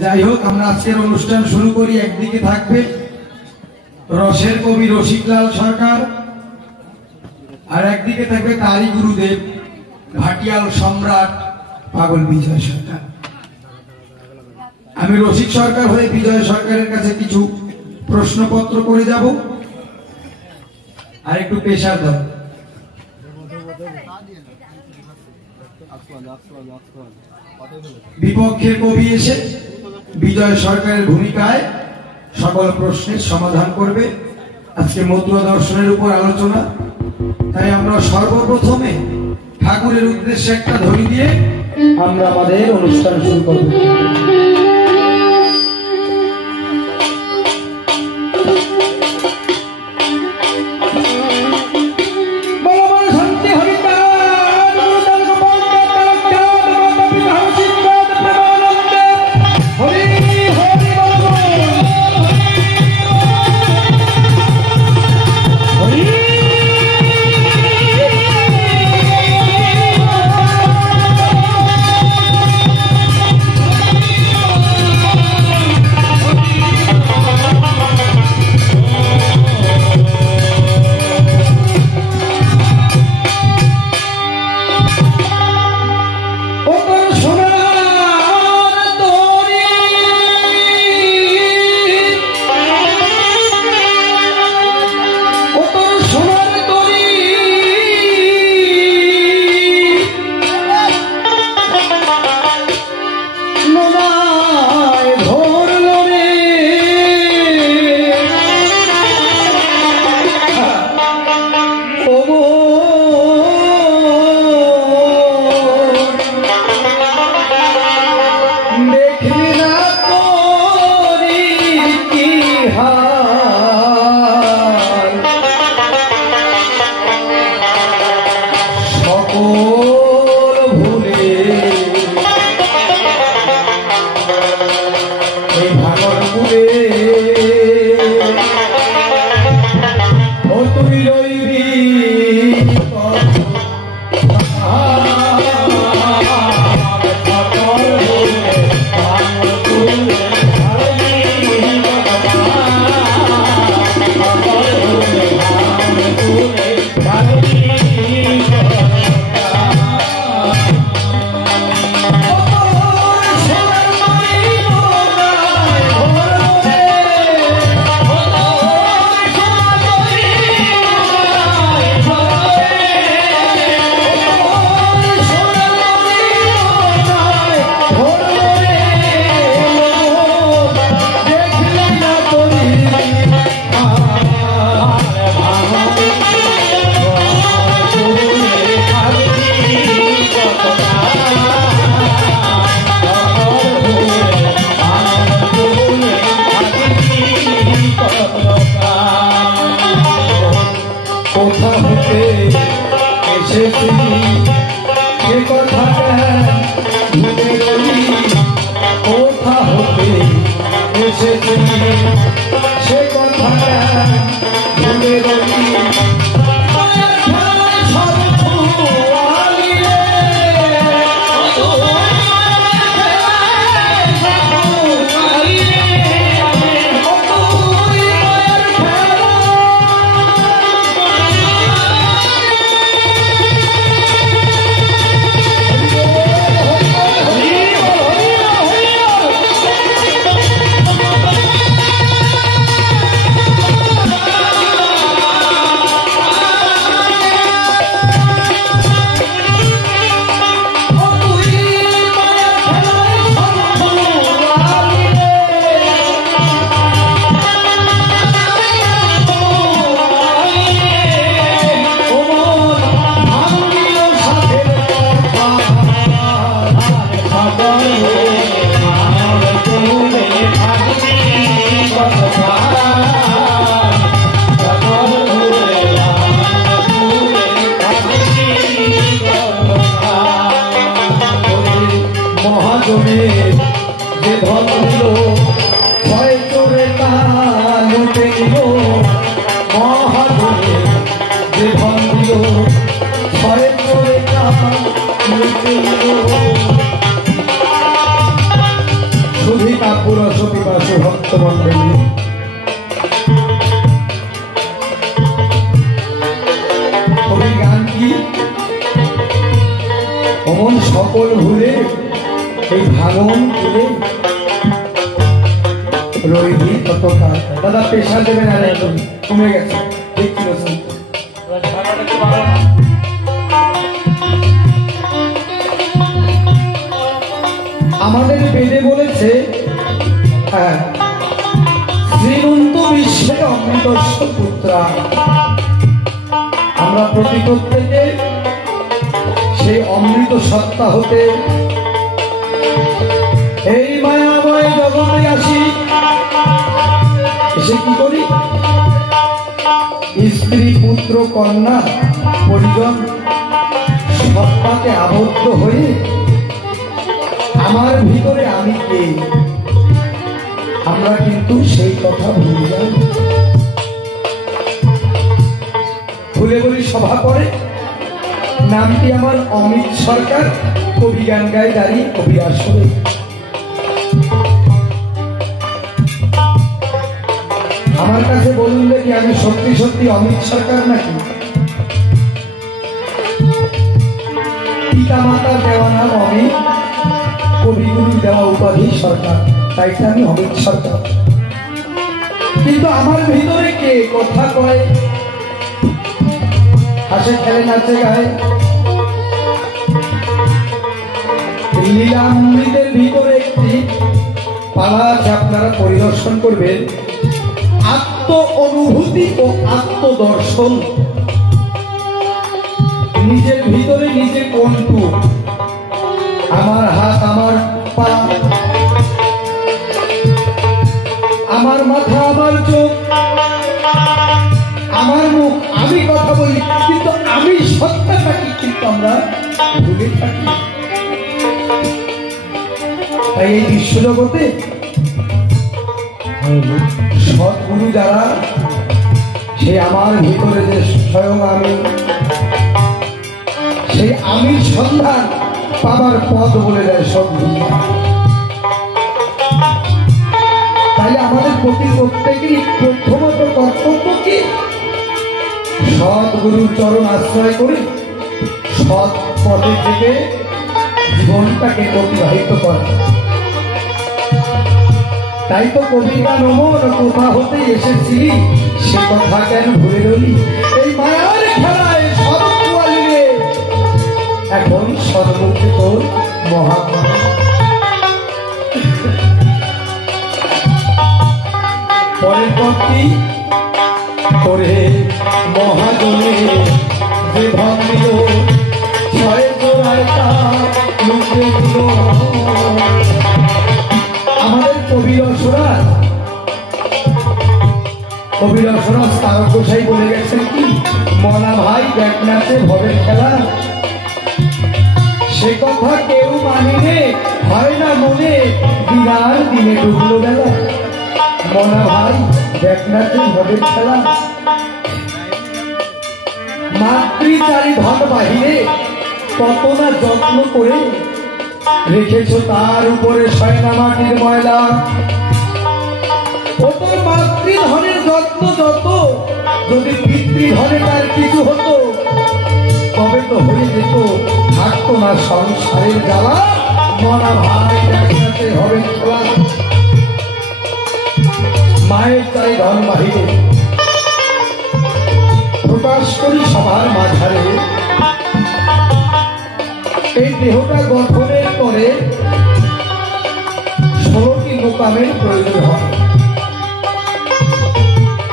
যাই হোক, আমরা আজকের অনুষ্ঠান শুরু করি। একদিকে থাকবে রসের কবি রসিকলাল সরকার, আর একদিকে থাকবে তারই গুরুদেব ভাটিয়াল সম্রাট পাগল বিজয় সরকার। আমি রসিক সরকার হয়ে বিজয় সরকারের কাছে কিছু প্রশ্নপত্র করে যাব, আর একটু পেশার দাও। বিপক্ষের কবি এসে বিজয় সরকারের ভূমিকায় সকল প্রশ্নের সমাধান করবে। আজকে মতুয়া দর্শনের উপর আলোচনা, তাই আমরা সর্বপ্রথমে ঠাকুরের উদ্দেশ্যে একটা ধ্বনি দিয়ে আমরা আমাদের অনুষ্ঠান শুরু করব। ভক্তমণ্ডলী, কবির গান কি অমন সকল ভুলে এই ভাঙন ভুলে রইবি কত কাল। দাদা পেশা দেবেন আর একদম কমে গেছে, দেখছিল আমাদের বেদে বলেছে, হ্যাঁ, শ্রীমন্ত বিশ্বে অমৃতস্য পুত্রা। আমরা প্রত্যেকে সেই অমৃত সত্তা হতে এই মায়াময় জগতে আসি, এসে কি করি? স্ত্রী পুত্র কন্যা পরিজন সত্তাতে আবদ্ধ হয়ে আমার ভিতরে আমি কে, আমরা কিন্তু সেই কথা ভুলে যাই। ভুলে বলি সভা করে, নামটি আমার অমিত সরকার, কবি গান গায়ে দাঁড়িয়ে কবি আসলে। আমার কাছে বলুন দেখি, আমি সত্যি সত্যি অমিত সরকার নাকি? পিতা মাতার দেওয়া নাম অমিত, কবিগুরুর দেওয়া উপাধি সরকার, তাই আমি অমিত সরকার। কিন্তু আমার ভিতরে কে কথা কয়, হাসে খেলে নাচে গায়ে, লীলামৃতের ভিতরে একটি পালা আছে, আপনারা পরিদর্শন করবেন। আত্ম অনুভূতি ও আত্মদর্শন, নিজের ভিতরে নিজে কোনটু, আমার হাত, আমার পা, আমার মাথা, আমার চোখ, আমার মুখ, আমি কথা বলি, কিন্তু আমি সত্তা থাকি, কিন্তু আমরা ভুলে থাকি। তাই এই বিশ্বজগতে সৎগুরু যারা, সে আমার ভিতরে যে স্বয়ং আমি, সেই আমি সন্ধান পাবার পথ বলে দেয় সৎগুরু। তাই আমাদের প্রত্যেকেরই প্রথমত কর্তব্য কি? সৎগুরুর চরণ আশ্রয় করে সৎ পথে থেকে জীবনটাকে অতিবাহিত করা। তাই তো কবিতা নমন কোথা হতে এসেছিলি, সে কথা কেন ভুলে রলি? এই মায়ার খেলায় সর্বলিলে এখন সর্বমুখে তোর মহাত্মা। পরের পথটি করে মহাজনে যে ভঙ্গিল ছয় জোড়ায় তার লুকে দিল। আমাদের কবি রসরাজ তারক গোসাই বলে গেছেন কি, মনা ভাই দেখ নাচে ভবের খেলা, সে কথা কেউ মানিনে, হয় না মনে দিনার দিনে ডুবলো বেলা। মনা ভাই দেখ নাচে ভবের খেলা, মাতৃচারী ধন বাহিরে কত না যত্ন করে রেখেছ, তার উপরে সয়না মাটির ময়লা। ও তোর মাতৃধনের যত্ন যত, যদি পিতৃধনে তার কিছু হতো, তবে তো হয়ে যেত, থাকতো না সংসারের জ্বালা। মনা ভাই দেখাতে হবে খেলা, মায়ের চাই ধন বাহিরে প্রকাশ করি সবার মাঝারে। এই দেহটা গঠনের পরে 16টি মোকামের প্রয়োজন হয়,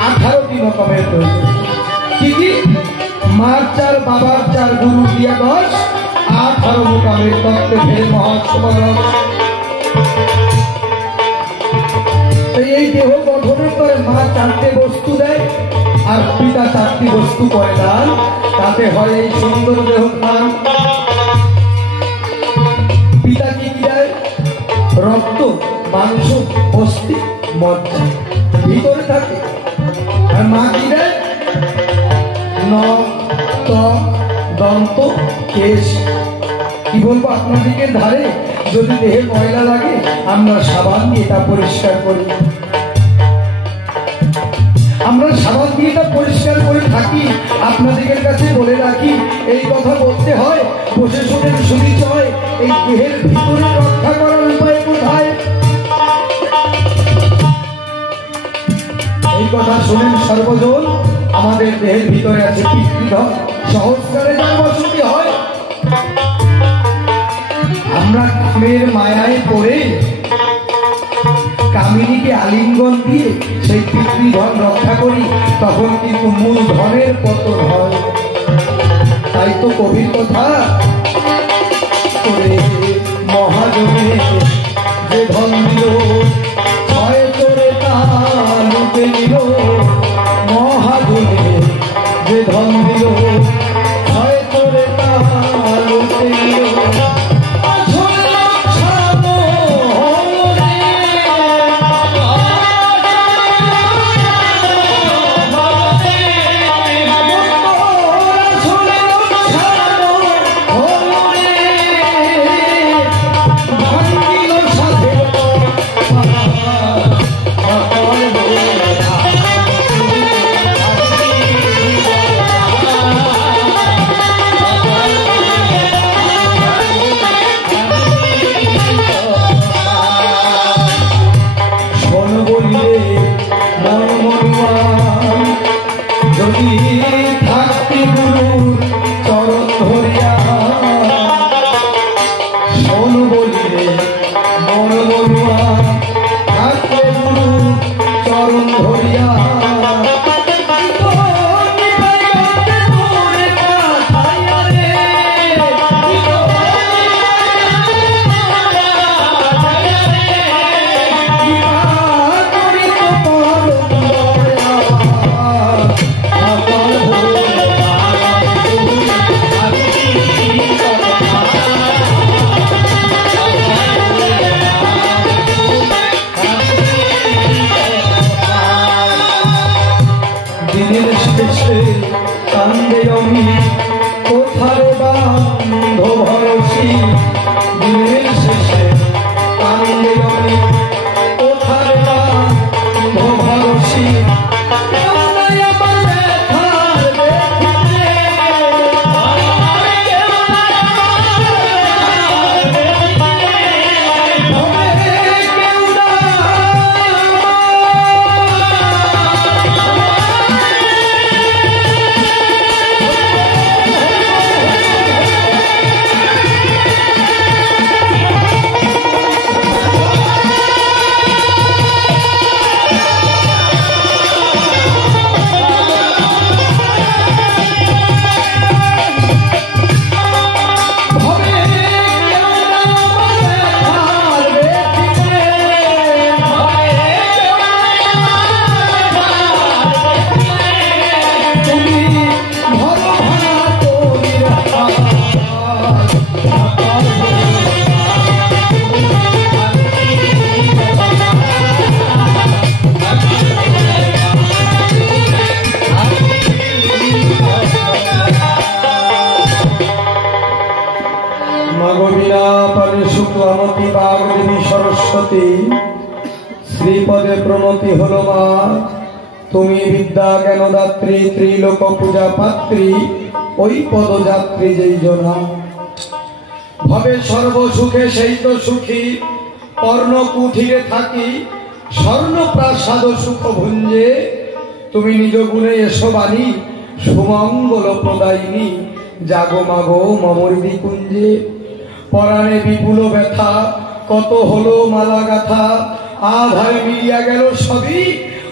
18টি মোকামের প্রয়োজন। কি কি? মার 4, বাবার 4, গুরু দিয়া 10, 18 মোকামের তত্ত্বে ভেদ মহাসমারোহ। এই দেহ গঠনের পরে মা 4টে বস্তু দেয়, আর পিতা 4টি বস্তু করে দান, তাতে হয় এই সুন্দর দেহ খান। পিতা কি দেয়? রক্ত, মাংস, অস্থি, মজ্জা ভিতরে থাকে। আর মা কি দেয়? নখ, ত্বক, দন্ত, কেশ। কি বলবো আপনাদের ধারে, যদি দেহে ময়লা লাগে আমরা সাবান দিয়ে তা পরিষ্কার করি। আমরা সাবান দিয়ে তা পরিষ্কার করে থাকি। আপনাদের কাছে বলে রাখি, এই কথা বলতে হয় বসে শোনেন শুনি চয়, এই দেহের ভিতরে রক্ষা করার উপায় কোথায়? এই কথা শোনেন সর্বজন, আমাদের দেহের ভিতরে আছে পিতৃধন, সহস্রে যার বসতি হয়। আমরা কামের মায়ায় পড়ে কামিনীকে আলিঙ্গন দিয়ে সেই পিতৃধন রক্ষা করি, তখন কিন্তু মূল ধনের পতন হয়। তাই তো কবির কথা, করে মহাজনে যে ধন দিল ছয় চোরে তা লুটে নিল। মহাজনে যে ধন দিল ছয় চোরে তা লুটে নিল। শ্রীপদে প্রণতি হল মা, তুমি বিদ্যা জ্ঞানদাত্রী, ত্রিলোক পূজা পাত্রী, ওই পদযাত্রী যেই জনা। ভবে সর্বসুখে সেই তো সুখী, পর্ণ কুঠিরে থাকি স্বর্ণ প্রাসাদ সুখ ভুঞ্জে। তুমি নিজ গুণে এসো বাণী, সুমঙ্গল প্রদায়িনী, জাগো মাগো মমরিদি কুঞ্জে। পরাণে বিপুল ব্যথা, কত হলো মালা গাথা, আধারে মিলিয়া গেল সবই,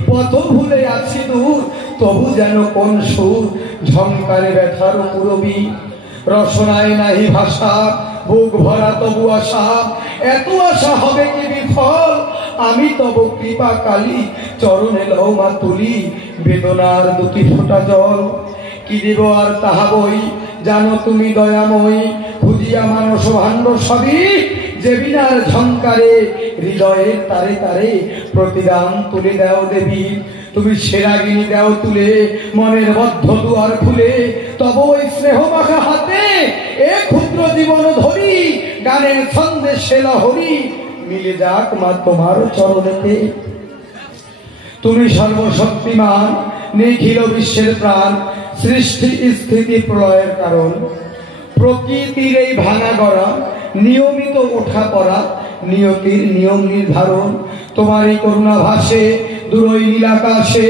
পথ ভুলে আছি দূর, তবু যেন কোন সুর ঝংকারে ব্যথার পুরবী। রসনায় নাহি ভাষা, বুক ভরা তবু আশা, এত আশা হবে কি বিফল, আমি তব কৃপা কালী চরণে লও মা তুলি, বেদনার দুটি ফোঁটা জল। কি দেব আর তাহা বই, জানো তুমি দয়াময়ী, খুঁজিয়া মানস ভাণ্ড সবই, যে বিনার ঝংকারে হৃদয়ে তারে তারে প্রতিদান তুলে দাও দেবী। তুমি সেরাগিনী দাও তুলে, মনের বদ্ধ দুয়ার খুলে, তব ওই স্নেহ মাখা হাতে এ ক্ষুদ্র জীবন ধরি, গানের ছন্দে সে লহরি মিলে যাক মা তোমার চরণেতে। তুমি সর্বশক্তিমান, নিখিল বিশ্বের প্রাণ, সৃষ্টি স্থিতি প্রলয়ের কারণ। প্রকৃতির এই ভাঙা গড়া, নিয়মিত ওঠা পড়া, নিয়তির নিয়ম নির্ধারণ। তোমারই করুণা ভাসে দূরই নীলাকাশে,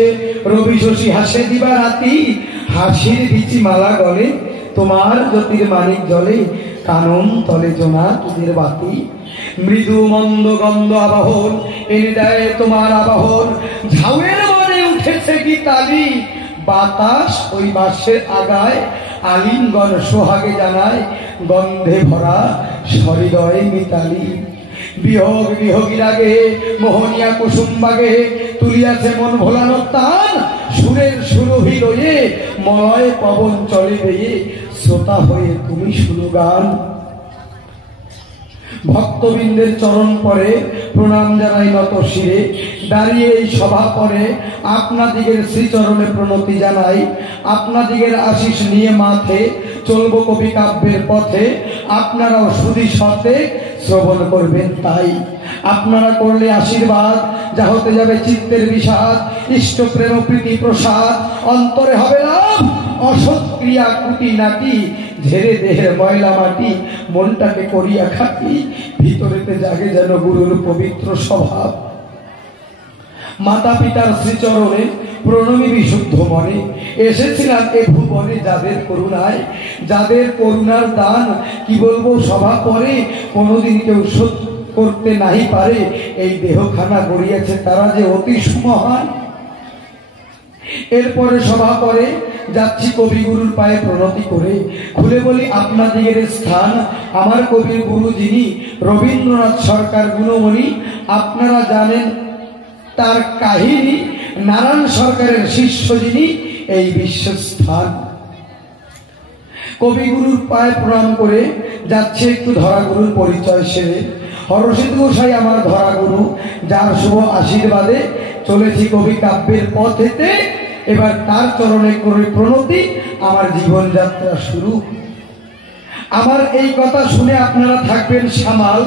রবি শশী হাসে দিবা রাতি, হাসির বিচি মালা গলে, তোমার জ্যোতির মানিক জলে, কানন তলে জোনাকিদের বাতি। মৃদু মন্দ গন্ধ আবাহন এনে দেয় তোমার আবাহন, ঝাউয়ের মনে উঠেছে কি তালি, বাতাস ওই বাঁশের আগায় আলিঙ্গন সোহাগে জানায়, গন্ধে ভরা সহৃদয় মিতালি। বিয়োগ বিয়োগীর আগে মোহনিয়া কুসুম বাগে, তুলিয়াছে মন ভোলানো তান, সুরের সুরভি লয়ে মলয় পবন চলে বেয়ে, শ্রোতা হয়ে তুমি শুনো গান। ভক্তবৃন্দের চরণ পরে প্রণাম জানাই নত শিরে, দাঁড়িয়ে এই সভা পরে আপনাদিগের শ্রীচরণে প্রণতি জানাই। আপনাদিগের আশিস নিয়ে মাথে চলব কবি কাব্যের পথে, আপনারাও সুধি সতে শ্রবণ করবেন তাই। আপনারা করলে আশীর্বাদ, যা হতে যাবে চিত্তের বিষাদ, ইষ্ট প্রেম প্রীতি প্রসাদ, অন্তরে হবে লাভ, অসৎ ক্রিয়া কুটি নাটি, ঝেড়ে দেহের ময়লা মাটি, মনটাকে করিয়া খাটি, ভিতরেতে জাগে যেন গুরুর পবিত্র স্বভাব। মাতা পিতার শ্রীচরণে প্রণমী বিশুদ্ধ মনে, এসেছিলাম এ ভুবনে যাদের করুণায়, যাদের করুণার দান কি বলবো সভা পরে, কোনোদিন কেউ শোধ করতে নাহি পারে। এই দেহখানা গড়িয়েছে তারা যে অতি সুমহান। এরপরে সভা করে যাচ্ছি কবিগুরুর পায়ে প্রণতি করে, খুলে বলি আপনাদিগের স্থান আমার কবির গুরু যিনি রবীন্দ্রনাথ সরকার গুণমণি। আপনারা জানেন তার কাহিনী, নারায়ণ সরকারের শিষ্য যিনি এই বিশ্বস্থান। কবিগুরুর পায়ে প্রণাম করে যাচ্ছে একটু ধরাগুরুর পরিচয় সেরে। হরসিদ্ধ গোসাই আমার ধরাগুরু, যার শুভ আশীর্বাদে চলেছি কবি কাব্যের পথেতে। এবার তার চরণে করে প্রণতি, আমার জীবনযাত্রা শুরু। আমার এই কথা শুনে আপনারা থাকবেন সামাল,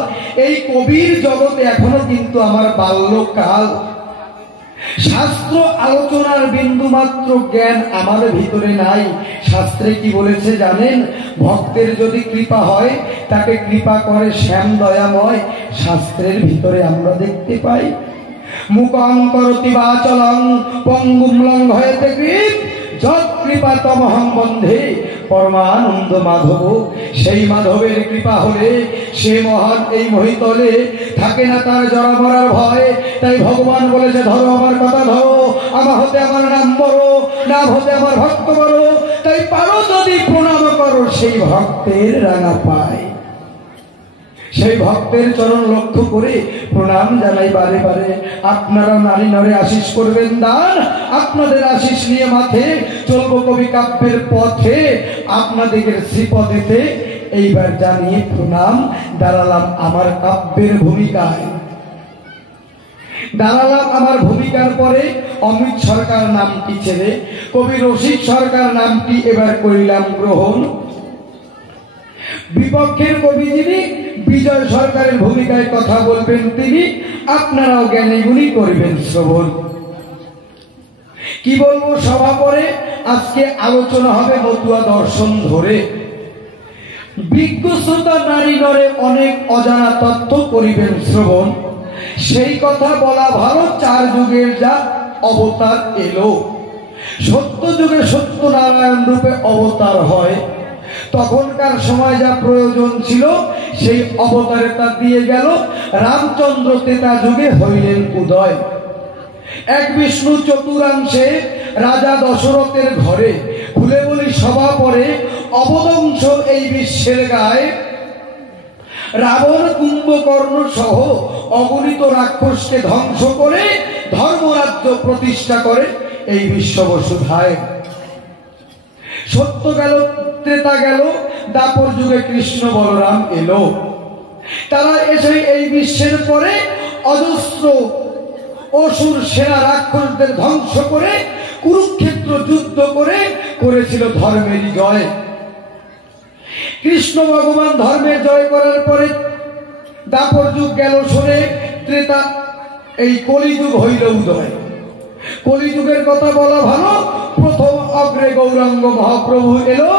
এই কবির জগতে এখনো কিন্তু আমার বাল্যকাল। শাস্ত্র আলোচনার বিন্দু মাত্র জ্ঞান আমার ভিতরে নাই। শাস্ত্রে কি বলেছে জানেন? ভক্তের যদি কৃপা হয় তাকে কৃপা করে শ্যাম দয়াময়। শাস্ত্রের ভিতরে আমরা দেখতে পাই, মুখং করতি বাচলং পঙ্গুম লঙ্ঘয়তে কৃপ, যৎ কৃপা তমহং বন্ধে পরমানন্দ মাধব। সেই মাধবের কৃপা হলে সে মহান এই মহিতলে থাকে না তার জরা মরার ভয়। তাই ভগবান বলেছে, ধরো আমার কথা ধরো, আমার হতে আমার নাম বড়, নাম হতে আমার ভক্ত বড়। তাই পারো যদি প্রণাম করো সেই ভক্তের রাঙা পায়। সেই ভক্তের চরণ লক্ষ্য করে প্রণাম জানাই বারে বারে। আপনারা নারী নরে আশিস করবেন দান, আপনাদের আশিস নিয়ে মাথে চলবো কবি কাব্যের পথে। আপনাদের শ্রীপদেতে এইবার জানিয়ে প্রণাম দাঁড়ালাম আমার কাব্যের ভূমিকায়। দাঁড়ালাম আমার ভূমিকার পরে অমিত সরকার নামটি ছেড়ে কবি রসিক সরকার নামটি এবার করিলাম গ্রহণ। বিপক্ষের কবি যিনি বিজয় সরকারের ভূমিকায় কথা বলবেন তিনি, আপনারাও জ্ঞানী গুণী করবেন শ্রবণ। কি বলবো সভা পরে, আজকে আলোচনা হবে মতুয়া দর্শন ধরে। বিজ্ঞ শ্রোতা নারী নরে অনেক অজানা তথ্য করিবেন শ্রবণ। সেই কথা বলা ভালো, চার যুগের যা অবতার এলো। সত্য যুগে সত্যনারায়ণ রূপে অবতার হয়, তখনকার সময় যা প্রয়োজন ছিল সেই অবতারে তা দিয়ে গেল। রামচন্দ্র তেতা যুগে হইলেন উদয়। এক বিষ্ণু চতুরাংশে রাজা দশরথের ঘরে, খুলে বলি সভা পরে অবদংশ এই বিশ্বের গায়ে। রাবণ কুম্ভকর্ণ সহ অগণিত রাক্ষসকে ধ্বংস করে ধর্মরাজ্য প্রতিষ্ঠা করে এই বিশ্ব বসুধায়। সত্য গেল, ত্রেতা গেল, দাপর যুগে কৃষ্ণ বলরাম এলো। তারা এসে এই বিশ্বের পরে অজস্র অসুর সেনা রাক্ষসদের ধ্বংস করে কুরুক্ষেত্র যুদ্ধ করে করেছিল ধর্মের জয়। কৃষ্ণ ভগবান ধর্মের জয় করার পরে দাপর যুগ গেল সরে, ত্রেতা এই কলিযুগ হইল উদয়। কলিযুগের কথা বলা ভালো, প্রথম অগ্রে গৌরাঙ্গ মহাপ্রভু এলো,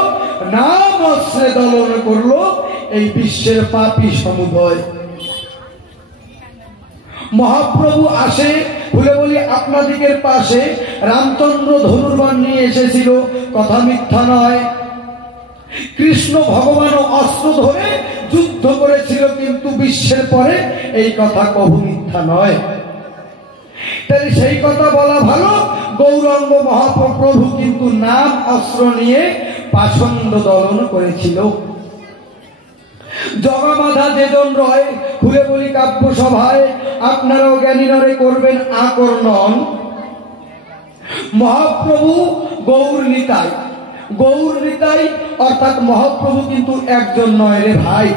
নাম অস্ত্রে দলন করলো এই বিশ্বের পাপী সমুদয়। মহাপ্রভু আসে, ভুলে বলি আপনাদিকের পাশে রামচন্দ্র ধনুর্বাণ নিয়ে এসেছিল, কথা মিথ্যা নয়। কৃষ্ণ ভগবানও অস্ত্র ধরে যুদ্ধ করেছিল, কিন্তু বিশ্বের পরে এই কথা কবু মিথ্যা নয়। তাই সেই কথা বলা ভালো, গৌরাঙ্গ মহাপ্রভু কিন্তু নাম অস্ত্র নিয়ে পাষণ্ড দলন করেছিল। জগামাধা যেজন রয়, খুলে বলি কাব্য সভায় আপনারাও জ্ঞানীনরে করবেন আকর্ষণ। মহাপ্রভু গৌর নিতাই, গৌর নিতাই অর্থাৎ মহাপ্রভু কিন্তু একজন নয় রে ভাই।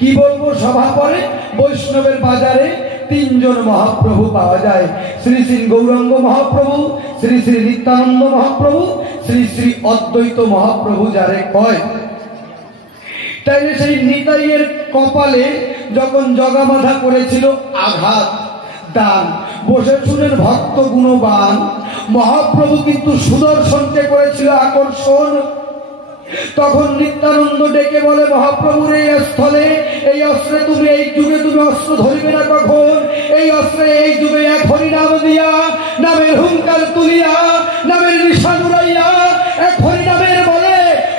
কি বলবো, সভা পরে বৈষ্ণবের বাজারে তিনজন মহাপ্রভু পাওয়া যায়, শ্রী শ্রী গৌরাঙ্গ মহাপ্রভু, শ্রী শ্রী নিত্যানন্দ মহাপ্রভু, শ্রী শ্রী অদ্বৈত মহাপ্রভু যারে কয়। তাইলে সেই নিতাইয়ের কপালে যখন জগামাধা করেছিল আঘাত দান, বসে শুনেন ভক্ত গুণবান, মহাপ্রভু কিন্তু সুদর্শনকে করেছিল আকর্ষণ। তখন নিত্যানন্দ ডেকে বলে, মহাপ্রভুর এই স্থলে এই অস্ত্রে তুমি এই যুগে তুমি অস্ত্র ধরিবে না কখন? এই অস্ত্রে এই যুগে এক হরিনাম দিয়া, নামের হুঙ্কার তুলিয়া, নামের নিশান উড়াইয়া, এক হরিনামের বলে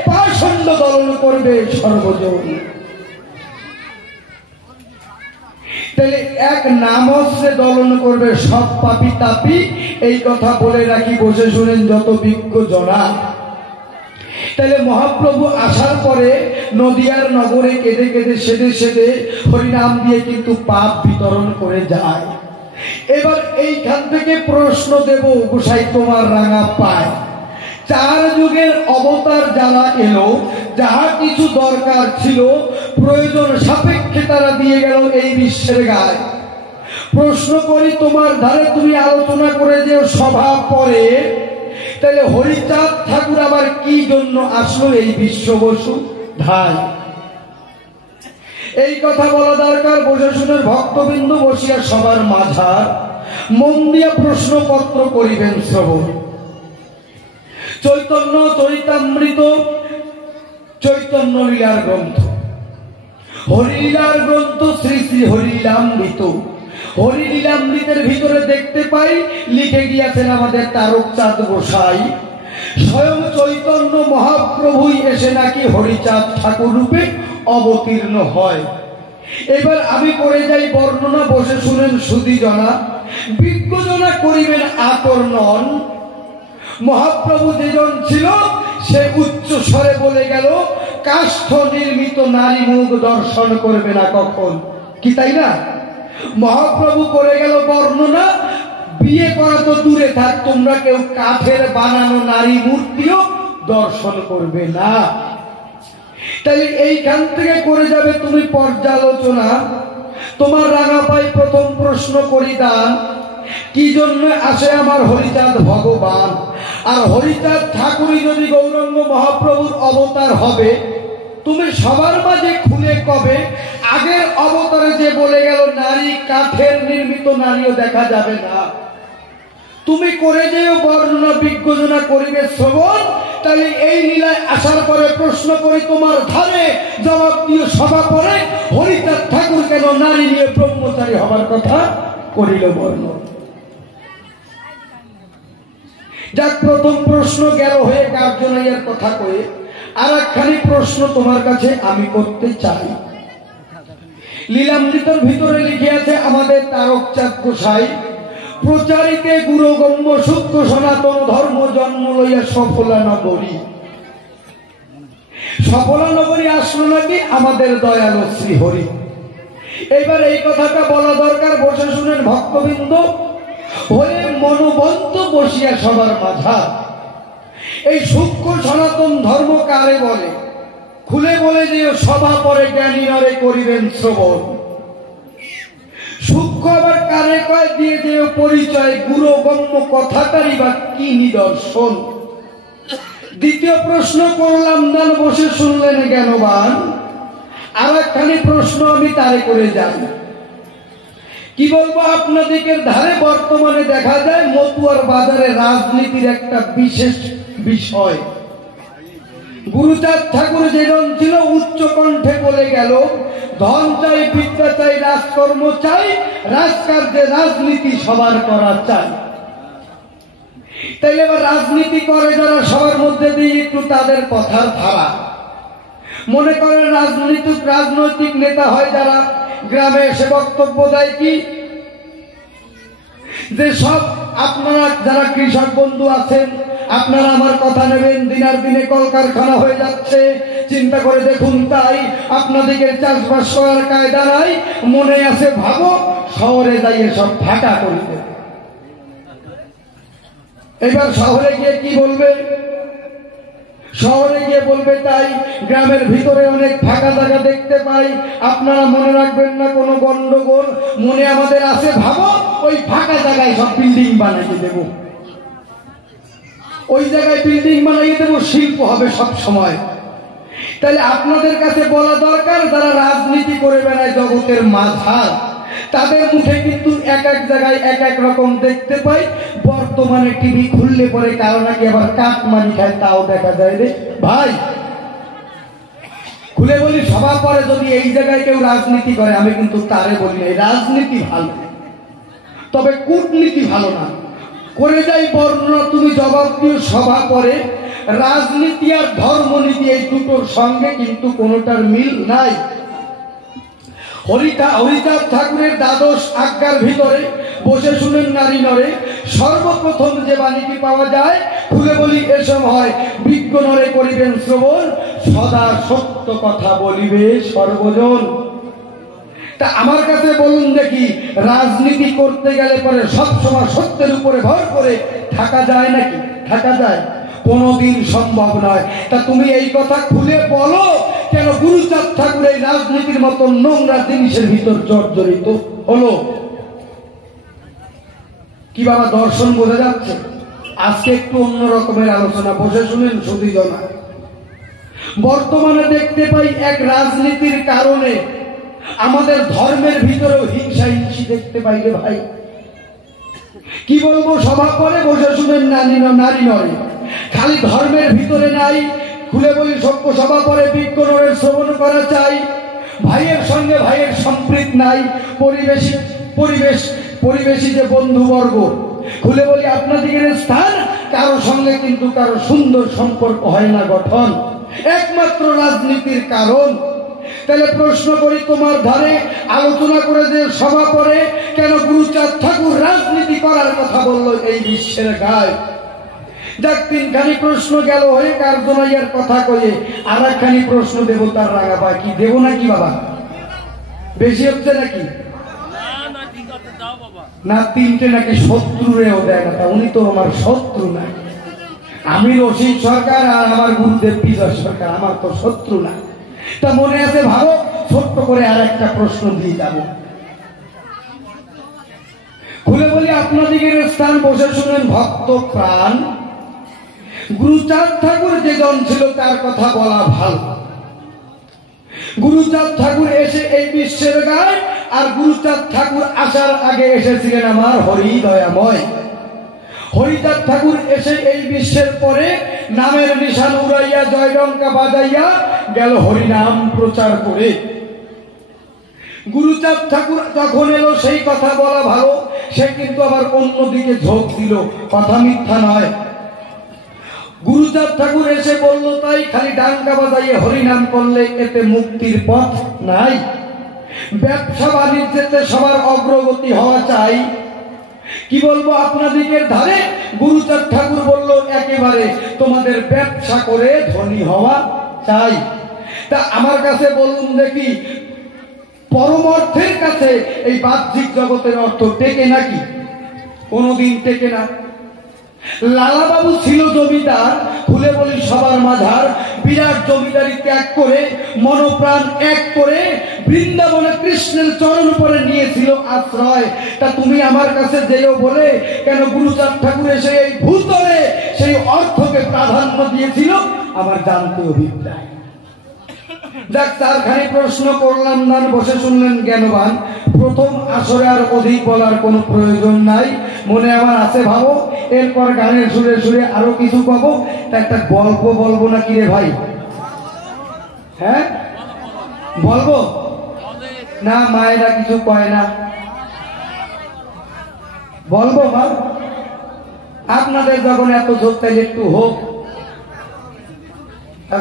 পাষণ্ড দলন করবে সর্বজন। তাহলে এক নাম অস্ত্রে দলন করবে সব পাপী তাপী, এই কথা বলে রাখি, বসে শুনেন যত বিজ্ঞ জনা। তাহলে মহাপ্রভু আসার পরে নদিয়ার নগরে কেঁদে কেঁদে সেদে সেদে হরিনাম দিয়ে কিন্তু পাপ বিতরণ করে যায়। এবার এইখান থেকে প্রশ্ন দেব গোসাই তোমার রাঙা পায়, চার যুগের অবতার যারা এলো, যাহা কিছু দরকার ছিল প্রয়োজন সাপেক্ষে তারা দিয়ে গেল এই বিশ্বের গায়ে। প্রশ্ন করি তোমার ধারে, তুমি আলোচনা করে যে সভা পরে, তাহলে হরিচাঁদ ঠাকুর আবার কি জন্য আসলো এই বিশ্ববসু ধায়? এই কথা বলা দরকার। বসে শুনে ভক্তবৃন্দ বসিয়া সবার মাঝার মন দিয়া প্রশ্নপত্র করিবেন শ্রবণ। চৈতন্য চরিতামৃত, চৈতন্য লীলার গ্রন্থ, হরিলীলার গ্রন্থ, শ্রী শ্রী হরিলীলামৃত। হরিলীলামৃতের ভিতরে দেখতে পাই লিখে গিয়েছেন আমাদের তারকচাঁদ গোসাই, স্বয়ং চৈতন্য মহাপ্রভুই এসে নাকি হরিচাঁদ ঠাকুর রূপে অবতীর্ণ হয়। এবার আমি করে যাই বর্ণনা, বসে শুনেন সুধীজনা, বিজ্ঞজনা করিবেন আকর্ষণ। মহাপ্রভু যেজন ছিল সে উচ্চ স্বরে বলে গেল, কাষ্ঠ নির্মিত নারী মুখ দর্শন করবে না কখন। কি তাই না? মহাপ্রভু করে গেল বর্ণনা, বিয়ে করা তো দূরে থাক, তোমরা কেউ কাঠের বানানো নারী মূর্তিও দর্শন করবে না। তাই এইখান থেকে করে যাবে তুমি পর্যালোচনা। তোমার রাঙা পাই প্রথম প্রশ্ন করি দান, কি জন্য আসে আমার হরিচাঁদ ভগবান? আর হরিচাঁদ ঠাকুরই যদি গৌরাঙ্গ মহাপ্রভুর অবতার হবে, তুমি সবার মাঝে খুলে কবে? আগের অবতারে যে বলে গেল নারী কাঠের নির্মিত নারীও দেখা যাবে না, তুমি করে যেও বর্ণনা বিজ্ঞজনা করিবে শ্রবণ। তাহলে এই লীলায় আসার পরে প্রশ্ন করি তোমার ধারে, জবাব দিয়ে সভা পরে হরিচাঁদ ঠাকুর কেন নারী নিয়ে ব্রহ্মচারী হবার কথা করিল বর্ণনা। যাক, প্রথম প্রশ্ন গেল হয়ে কার্যনাইয়ের কথা কয়ে, আর একখানি প্রশ্ন তোমার কাছে আমি করতে চাই। লীলামৃতের ভিতরে লিখে আছে আমাদের তারকচাঁদ গোসাই, প্রচারিতে গুরুগম্য সূক্ষ্ম সনাতন ধর্ম জন্ম লইয়া সফলা নগরী। সফলা নগরী আসলো নাকি আমাদের দয়ালু শ্রী হরি। এইবার এই কথাটা বলা দরকার, বসে শুনেন ভক্তবৃন্দ, হয়ে মনোবন্ত বসিয়া সবার মাঝা। এই সূক্ষ্ম সনাতন ধর্ম কারে বলে? খুলে বলে যে সভা পরে জ্ঞানী নরে করিবেন শ্রবণ। সূক্ষ্ম আবার কারে কয় দিয়ে যে পরিচয়, গুরুগম্য কথাটারই বা কি নিদর্শন? দ্বিতীয় প্রশ্ন করলাম দান, বসে শুনলেন জ্ঞানবান। আর একখানি প্রশ্ন আমি তারে করে যাই, কি বলবো, আপনাদের ধারে বর্তমানে দেখা যায় মতুয়ার বাজারে রাজনীতির একটা বিশেষ বিষয়। গুরুচাঁদ ঠাকুর যেজন ছিল উচ্চ কণ্ঠে বলে গেল, ধন চাই, বিদ্যা চাই, রাজকর্ম চাই, রাজকার্যে রাজনীতি সবার করা চাই। তাইলে এবার রাজনীতি করে যারা, সবার মধ্যে দিয়ে একটু তাদের কথার ধারা। মনে করেন রাজনৈতিক নেতা হয় যারা, গ্রামে এসে বক্তব্য দেয় কি, যে সব আপনারা যারা কৃষক বন্ধু আছেন, আপনারা আমার কথা নেবেন, দিনার দিনে কলকারখানা হয়ে যাচ্ছে, চিন্তা করে দেখুন, তাই আপনাদেরকে চাষবাস করার কায়দা নাই, মনে আছে ভাবো, শহরে যাইয়ে সব ফাঁকা করবে। এবার শহরে গিয়ে কি বলবে? শহরে গিয়ে বলবে তাই গ্রামের ভিতরে অনেক ফাঁকা জায়গা দেখতে পাই, আপনারা মনে রাখবেন না কোনো গন্ডগোল, মনে আমাদের আছে ভাবো, ওই ফাঁকা জায়গায় সব বিল্ডিং বানিয়ে দেব, ওই জায়গায় বিল্ডিং বানিয়ে দেব, শিল্প হবে সব সময়। তাহলে আপনাদের কাছে বলা দরকার, যারা রাজনীতি করে বেড়ায় জগতের মাঝার, তাদের মুখে কিন্তু এক এক জায়গায় এক এক রকম দেখতে পাই। বর্তমানে টিভি খুললে পরে কারো নাকি আবার কাটমানি খায়, তাও দেখা যায় রে ভাই। খুলে বলি, সভা পরে যদি এই জায়গায় কেউ রাজনীতি করে, আমি কিন্তু তারে বলি না রাজনীতি ভালো, তবে কূটনীতি ভালো না। করে যাই বর্ণনা, তুমি জবাব দিও সভা পরে। রাজনীতি আর ধর্মনীতি এই দুটোর সঙ্গে কিন্তু কোনোটার মিল নাই। হরিচাঁদ ঠাকুরের দ্বাদশ আজ্ঞার ভিতরে বসে শুনেন নারী নরে, সর্বপ্রথম যে বাণীটি পাওয়া যায়, খুলে বলি এসব হয়, বিজ্ঞ নরে করিবেন শ্রবণ, সদা সত্য কথা বলিবে সর্বজন। তা আমার কাছে বলুন দেখি, রাজনীতি করতে গেলে পরে সবসময় সত্যের উপরে ভর করে থাকা যায় নাকি? থাকা যায়? কোনদিন সম্ভব নয়। তা তুমি এই কথা খুলে বলো, কেন গুরুচাঁদ ঠাকুর এই রাজনীতির মতো নোংরা জিনিসের ভিতর জর্জরিত হলো? কি বাবা, দর্শন বোঝা যাচ্ছে? আজকে একটু অন্য রকমের আলোচনা, বসে শুনেন সুধীজনা। বর্তমানে দেখতে পাই এক রাজনীতির কারণে আমাদের ধর্মের ভিতরেও হিংসা হিংসি দেখতে পাই রে ভাই। কি বলবো, সভা করে বসে শুনেন নারী নরে, খালি ধর্মের ভিতরে নাই, খুলে বলি সভ্য সভা পরে বিজ্ঞ নরের শ্রবণ করা চাই, ভাইয়ের সঙ্গে ভাইয়ের সম্প্রীত নাই, পরিবেশী যে বন্ধুবর্গ, খুলে বলি আপনাদের স্থান, কারো সঙ্গে কিন্তু কারো সুন্দর সম্পর্ক হয় না গঠন, একমাত্র রাজনীতির কারণ। তাহলে প্রশ্ন করি, তোমার ধারে আলোচনা করে যে সভা পরে, কেন গুরুচাঁদ ঠাকুর রাজনীতি করার কথা বলল এই বিশ্বের গায়ে? যাক, তিনখানি প্রশ্ন গেল হয়ে, কার্যনাইয়ার কথা কয়ে আর একখানি প্রশ্ন দেব, তার রাগা পায় কি দেবো নাকি বাবা? বেশি হচ্ছে নাকি? না, তিনটে নাকি শত্রুরেও দেয় না। তা উনি তো আমার শত্রু না, আমি রশিদ সরকার আর আমার গুরুদেব বিজয় সরকার, আমার তো শত্রু না। তা মনে আছে ভালো, ছোট্ট করে আর একটা প্রশ্ন দিয়ে যাব। খুলে বলি আপনাদের স্থান, বসে শুনেন ভক্ত প্রাণ। গুরুচাঁদ ঠাকুর যে জন ছিল তার কথা বলা ভালো। গুরুচাঁদ ঠাকুর এসে এই বিশ্বের গায়ে, আর গুরুচাঁদ ঠাকুর আসার আগে এসেছিলেন আমার হরিদয়াময়। হরিচাঁদ ঠাকুর এসে এই বিশ্বের পরে নামের নিশান উড়াইয়া জয়ডঙ্কা বাজাইয়া গেল হরিনাম প্রচার করে। গুরুচাঁদ ঠাকুর যখন এলো, সেই কথা বলা ভালো, সে কিন্তু আবার অন্যদিকে ঝোঁক দিল, কথা মিথ্যা নয়। গুরুচাঁদ ঠাকুর এসে বলল, তাই খালি ডাঙ্কা বাজাইয়ে হরিনাম করলে এতে মুক্তির পথ নাই, ব্যবসা বাণিজ্যেতে সবার অগ্রগতি হওয়া চাই। কি বলবো আপনাদের ধারে, গুরুচাঁদ ঠাকুর বলল, একেবারে তোমাদের ব্যবসা করে ধনী হওয়া চাই। তা আমার কাছে বলুন দেখি, পরম অর্থের কাছে এই বাহ্যিক জগতের অর্থ টেকে নাকি? কোনদিন টেকে না। লালাবাবু ছিল জমিদার, খুলে বলি সবার মাঝার, বিরাট জমিদারি ত্যাগ করে মনপ্রাণ এক করে বৃন্দাবনে কৃষ্ণের চরণ পরে নিয়েছিল আশ্রয়। তা তুমি আমার কাছে যেও বলে, কেন গুরুচাঁদ ঠাকুর এসে এই ভূতলে সেই অর্থকে প্রাধান্য দিয়েছিল, আমার জানতে অভিপ্রায়। যাক, চারখানি প্রশ্ন করলাম, নান বসে শুনলেন জ্ঞানবান। প্রথম আসরে আর অধিক বলার কোনো প্রয়োজন নাই, মনে আমার আছে ভাবো। এরপর গানের সুরে সুরে আরো কিছু পাবো। তা একটা গল্প বলবো না কি রে ভাই? হ্যাঁ বলবো না? মায়েরা কিছু কয় না, বলবো মা? আপনাদের যখন এত ঝোঁক তাইলে একটু হোক।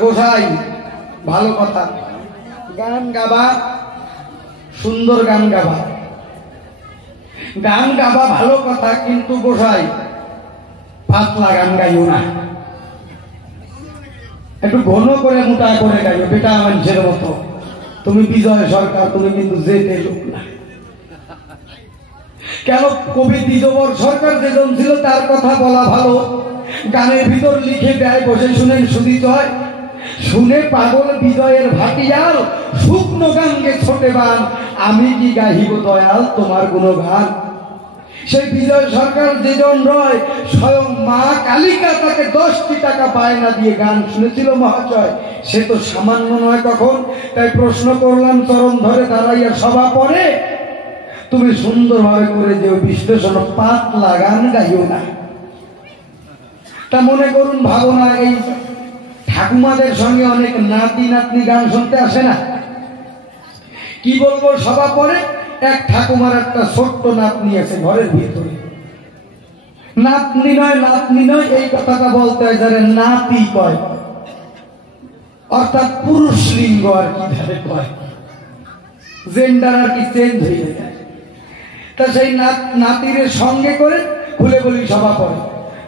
গোসাই ভালো কথা, গান গাবা, সুন্দর গান গাবা, গান গাবা ভালো কথা, কিন্তু গোসাই পাতলা গান গাইও না, একটু ঘন করে মোটা করে গাইও, বেটা মানুষের মতো। তুমি বিজয় সরকার, তুমি কিন্তু যেতে লোক না। কেন? কবি দ্বিজবর সরকার যেজন ছিল তার কথা বলা ভালো। গানের ভিতর লিখে দেয়, বসে শুনেন সুদিত হয়। শুনে পাগল বিজয়ের ভাটিয়াল, শুকনো গানকে ছোটে বান, আমি কি গাহিব দয়াল তোমার গুণগান। সেই বিজয় সরকার যেজন রয়, স্বয়ং মা কালিকা তাকে 10টি টাকা বায়না দিয়ে গান শুনেছিল মহাশয়। সে তো সামান্য নয় কখন। তাই প্রশ্ন করলাম চরণ ধরে দাঁড়াইয়া, সভা পরে তুমি সুন্দরভাবে করে যে বিশ্লেষণ, পাতলা গান গাইও না। তা মনে করুন, ভাবনা এই ঠাকুমাদের সঙ্গে অনেক নাতি নাতনি গান শুনতে আসে না? কি বলবো, সভা পরে এক ঠাকুমার একটা ছোট্ট নাতনি আছে ঘরের ভিতরে। নাতনি নয়, নাতনি নয়, এই কথাটা বলতে হয় যারা নাতি কয়, অর্থাৎ পুরুষ লিঙ্গ আর কি ধারে কয়, জেন্ডার আর কি চেঞ্জ হয়ে যায়। তা সেই নাতির সঙ্গে করে খুলে বলি সভা পড়ে।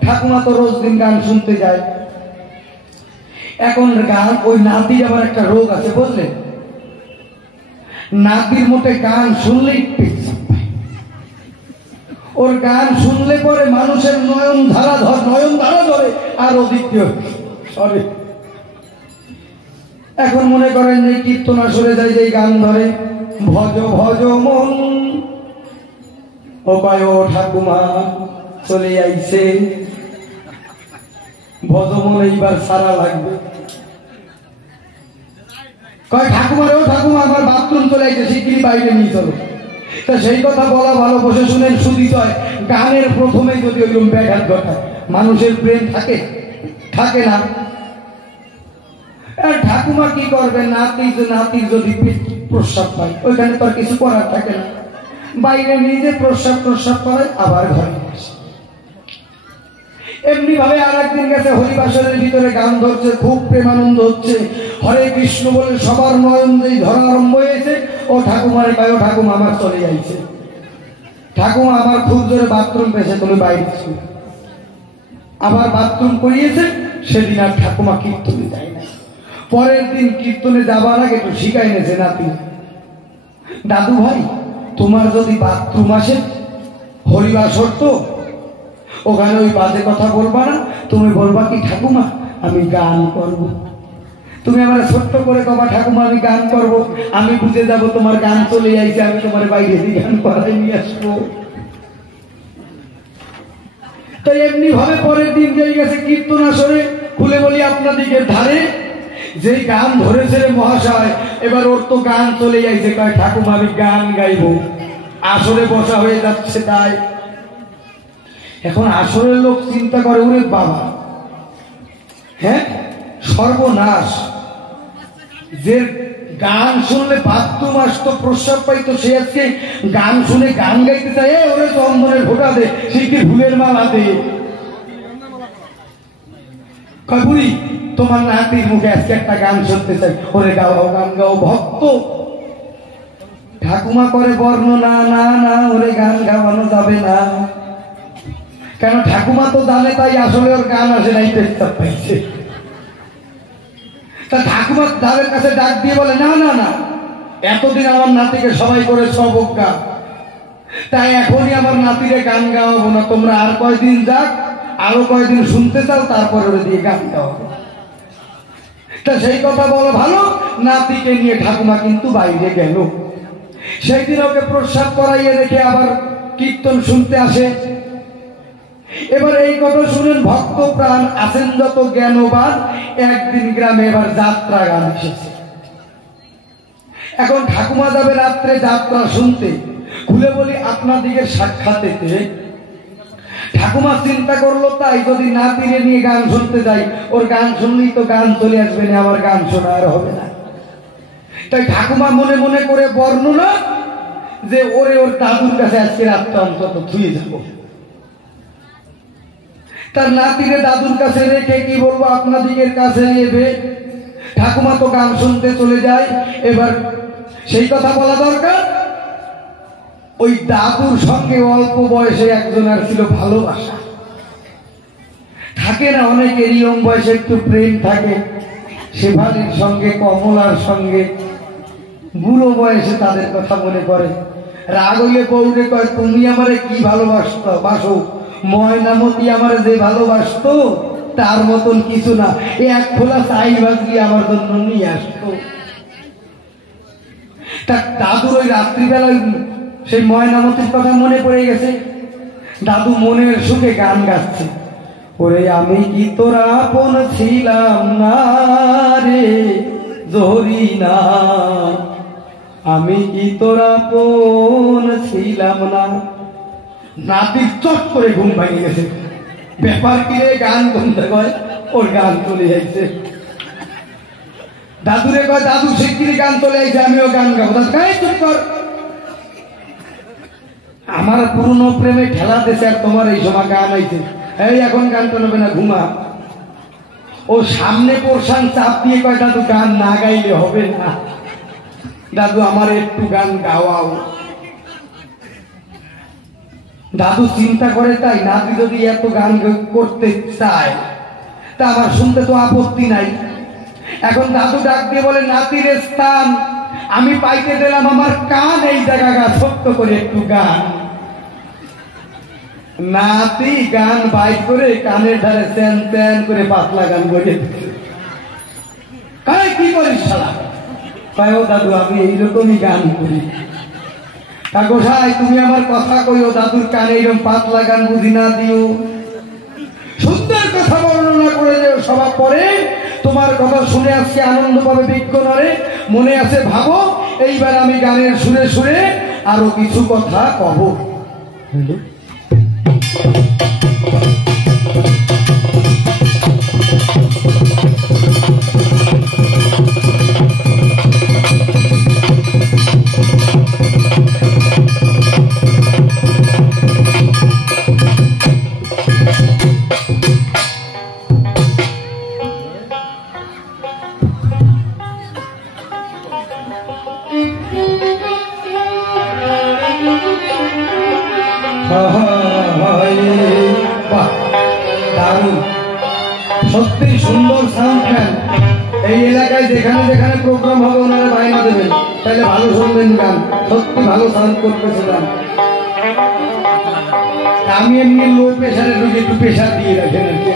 ঠাকুমা তো রোজ দিন গান শুনতে যায়। এখন গান, ওই নাতির আবার একটা রোগ আছে বুঝলেন, নাতির মোটে গান শুনলেই পেচ্ছাপ পায়। ওর গান শুনলে পরে মানুষের নয়ন ধারা ধরে আর অধিক সরে। এখন মনে করেন যে কীর্তন আসরে যায়, যে গান ধরে, ভজ ভজ মন, ও কয় ও ঠাকুমা চলে আইছে, ভজ মন এইবার সারা লাগবে। কয় ঠাকুমা রে, ও ঠাকুমা আমার বাথরুম চলে আইছে, শিগগিরই বাইরে নিয়ে চলো। তা সেই কথা বলা ভালো, বসে শুনেন সুদিত হয়। গানের প্রথমে যদি ওইরকম ব্যাঘাত ঘটায়, মানুষের প্রেম থাকে? থাকে না। আর ঠাকুমা কি করবে, নাতির যদি প্রস্রাব পায়, ওইখানে তো আর কিছু করার থাকে না, বাইরে নিয়ে যে প্রস্রাব করে আবার ঘরে আসে। এমনি ভাবে আর একদিন গেছে, হরিবাসরের ভিতরে গান ধরছে, খুব প্রেমানন্দ হচ্ছে, হরে কৃষ্ণ বলে সবার নয়ন যেই ধরা আরম্ভ হয়েছে, ও ঠাকুমারে কয়, ও ঠাকুমা আমার চলে যাইছে, ঠাকুমা আমার খুব জোরে বাথরুম পেয়েছে, তুমি বাইরে ছিল। আবার বাথরুম করিয়েছে, সেদিন আর ঠাকুমা কীর্তনে যায় না। পরের দিন কীর্তনে যাবার আগে একটু শিখাই নেছে নাতি, দাদু ভাই তোমার যদি বাথরুম আসে, হরিবাসর তো, ওখানে ওই বাজে কথা বলবা না, তুমি বলবা কি ঠাকুমা আমি গান করব। তুমি আমার ছোট্ট করে কবা, ঠাকুমা আমি গান করব, আমি বুঝে যাব তোমার গান চলে যাইছে, আমি তোমার বাইরে দিয়ে গান করাই নিয়ে আসবো। তো এমনি ভাবে পরের দিন যেই গেছে কীর্তন আসরে, খুলে বলি আপনাদিকে ধারে যেই গান ধরেছে রে মহাশয়, এবার ওর তো গান চলে যাইছে, কয় ঠাকুমা আমি গান গাইব। আসরে বসা হয়ে যাচ্ছে। তাই এখন আসরের লোক চিন্তা করে, ওরে বাবা, হ্যাঁ সর্বনাশ, যে গান শুনলে বাথরুম আসতো, প্রস্রাব পাইতো, সে আজকে গান শুনে গান গাইতে চায়। ওরে চন্দনের ফোটা দে, শিখে ফুলের মালা দে। বুড়ি তোমার নাতির মুখে আজকে একটা গান শুনতে চাই, ওরে গাও গান গাও ভক্ত। ঠাকুমা করে বর্ণনা, না না ওরে গান গাওয়ানো যাবে না। কেন? ঠাকুমা তো জানে, তাই আসলে ওর গান আসে নাই, পেস্তাব পাইছে। তা ঠাকুমা তাদের কাছে ডাক দিয়ে বলে, না না না, এতদিন আমার নাতিকে সবাই করে সবজ্ঞা, তাই এখনই আমার নাতিরে গান গাওয়াবো না, তোমরা আর কয়দিন যাক, আরো কয়দিন শুনতে চাও, তারপরে ওরে দিয়ে গান গাওয়াবো। তা সেই কথা বলো ভালো, নাতিকে নিয়ে ঠাকুমা কিন্তু বাইরে গেল। সেই দিন ওকে প্রসাদ করাইয়ে রেখে আবার কীর্তন শুনতে আসে। এবার এই কথা শুনেন, ভক্ত প্রাণ আছেন যত জ্ঞানবান, একদিন গ্রামে এবার যাত্রা গান এসেছে। এখন ঠাকুমা যাবে রাত্রে যাত্রা শুনতে, খুলে বলি আপনাদিকে সাক্ষাতেতে। ঠাকুমা চিন্তা করলো তাই যদি নাতিরে নিয়ে গান শুনতে যাই, ওর গান শুনলেই তো গান চলে আসবে না, আমার গান শোনা আর হবে না। তাই ঠাকুমা মনে মনে করে বর্ণনা যে ওরে ওর দাদুর কাছে আজকে রাতটা অন্তত ধুয়ে যাব। তার নাতিরে দাদুর কাছে রেখে কি বলবো আপনাদিকের কাছে নেবে। ঠাকুমা তো গান শুনতে চলে যায়। এবার সেই কথা বলা দরকার, ওই দাদুর সঙ্গে অল্প বয়সে একজনের ছিল ভালোবাসা। থাকে না অনেকের ইয়ং বয়সে একটু প্রেম থাকে, শেফালির সঙ্গে কমলার সঙ্গে। বুড়ো বয়সে তাদের কথা মনে করে, রাগ হইলে বউরে কয় তুমি আমারে কি ভালোবাসতো বাসো, ময়নামতি আমারে যে ভালোবাসতো তার মতন কিছু না, এক খোলা চাই বাজলি আমার জন্য নিয়ে আসতো। তা দাদুর ওই রাত্রিবেলায় সেই ময়নামতির কথা মনে পড়ে গেছে। দাদু মনের সুখে গান গাচ্ছে, ওরে আমি কি তোরা আপন ছিলাম না রে জহরি না, আমি কি তোরা আপন ছিলাম না। নাতির চট করে ঘুম ভাঙে গেছে। ব্যাপার কি রে, গান শুনতে কয়, ওর গান চলে যাইছে। দাদুরে কয় দাদু শিগগিরি গান চলে যাইছে, আমিও গান গাবো। দাদু গায়ে চুপ কর, আমার পুরনো প্রেমে ঠেলা দেশে আর তোমার এই সময় গান আইছে, এই এখন গান তো নেবে না, ঘুমা। ও সামনে পোর্শন চাপ দিয়ে কয় দাদু গান না গাইলে হবে না, দাদু আমার একটু গান গাওয়াও। দাদু চিন্তা করে তাই নাতি যদি এত গান করতে চায় তা আমার শুনতে তো আপত্তি নাই। এখন দাদু ডাক দিয়ে বলে নাতির স্থান আমি পাইতে দিলাম, আমার কান এই জায়গা গা ছোট্ট করে একটু গান। নাতি গান বাইক করে কানের ধারে চ্যান চ্যান করে পাতলা গান বলে কাই কি করিস শালা, কয় ও দাদু আমি এইরকমই গান করি। গোসাই তুমি আমার কথা কইও, দাদুর কানে এরকম পাতলা গান বুঝি না দিও। সুন্দর কথা বর্ণনা করে যে সবার পরে তোমার কথা শুনে আজকে আনন্দ পাবে বিজ্ঞ নরে, মনে আছে ভাবো। এইবার আমি গানের সুরে সুরে আরো কিছু কথা কব। সত্যি সুন্দর সাউন্ড ম্যান। এই এলাকায় যেখানে যেখানে প্রোগ্রাম হবে ওনারা বায়না দেবেন, তাহলে ভালো শুনবেন গান। সত্যি ভালো সাউন্ড করতেছিলাম। আমি এমনি লো প্রেশারে ঢুকে একটু প্রেশার দিয়ে রাখেন আর কি।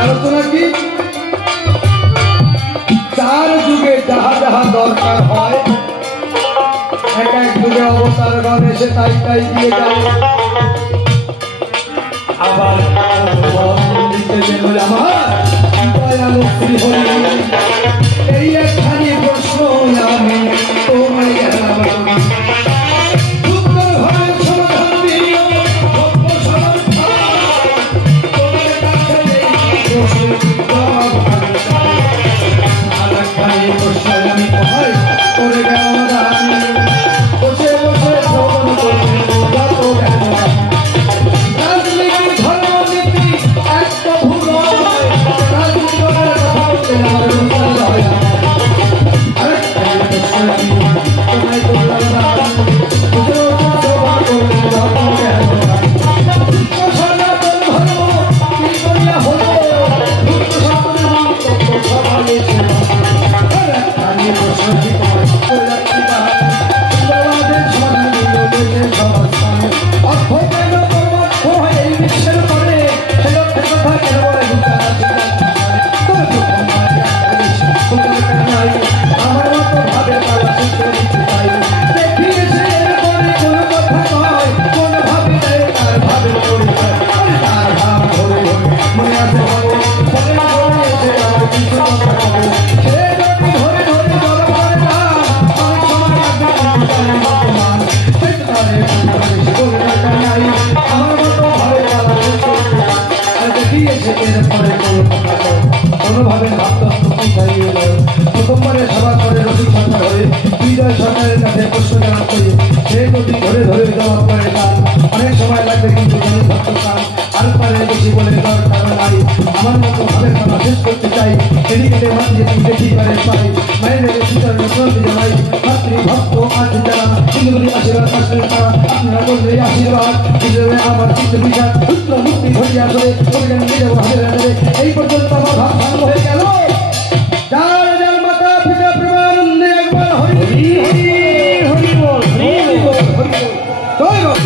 আলোচনা কি চার যুগে যাহা যাহা দরকার হয় এক এক যুগে অবতারগণ এসে তাই তাই দিয়ে যায়। আবার দয়ালু শ্রী হরি এই একখানি প্রশ্ন আমি তোমায় গেলাম Yeah. মায়ের চরণে প্রণতি জানাই মাতৃভক্ত আজ যারা হিন্দুগুলি আশীর্বাদ আসলে তারা আপনারা করলে আশীর্বাদ হিসেবে আমার চিত্ত বিশাল পুত্র মুক্তি ঘটিয়া চলে অভিযান নিয়ে যাবো হাতে রাজারে এই পর্যন্ত আমার ভাব ভালো হয়ে গেল যার যার মাতা পিতা প্রেমানন্দে একবার হরি হরি হরি বল হরি বল হরি বল জয় বল